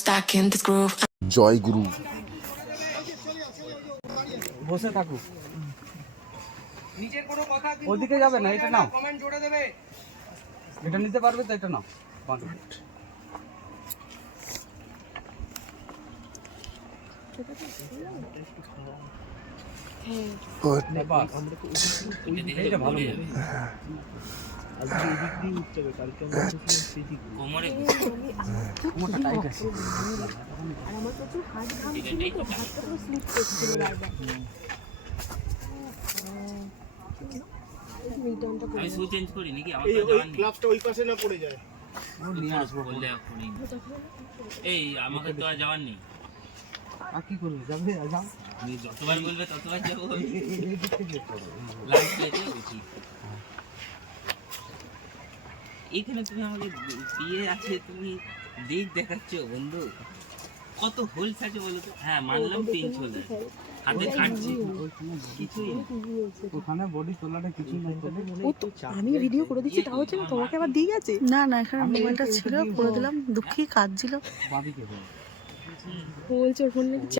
Stuck in this groove. জয় গুরু। বসে থাকুক, ওদিকে যাবে না, এটা নাও, এটা নিতে পারবে তো, এটা নাও। এইটা ভালো কোমরটা টাইট আছে। আমি শু চেঞ্জ করি নাকি? আমার ক্লাবটা ওই পাশে না পড়ে যায়। নিয়ে আসবো বললে এই আমাকে তো আর যাওয়ার নেই। আর কি করবে, যাবে যাও, তুমি যতবার বলবে ততবার যাবো। লাইট পেতে উঠি। এইখানে তুমি আমাকে বিয়ে আছে, তুমি দিক দেখাচ্ছ বন্ধু। কত হোলস আছে বলো তো? হ্যাঁ মানলাম পিঞ্চ হলে হাতে কাটছি, কিছুই না। ওখানে বডি তোলাটা কিছুই নাই। আমি ভিডিও করে দিচ্ছি, তাও হচ্ছে না, তোমাকে আবার দিয়ে গেছে। না না, এখানে মোবাইলটা ছিল, করে দিলাম, দুঃখী কাজ ছিল। বাদিকে বলছে ওর ফোন নাকি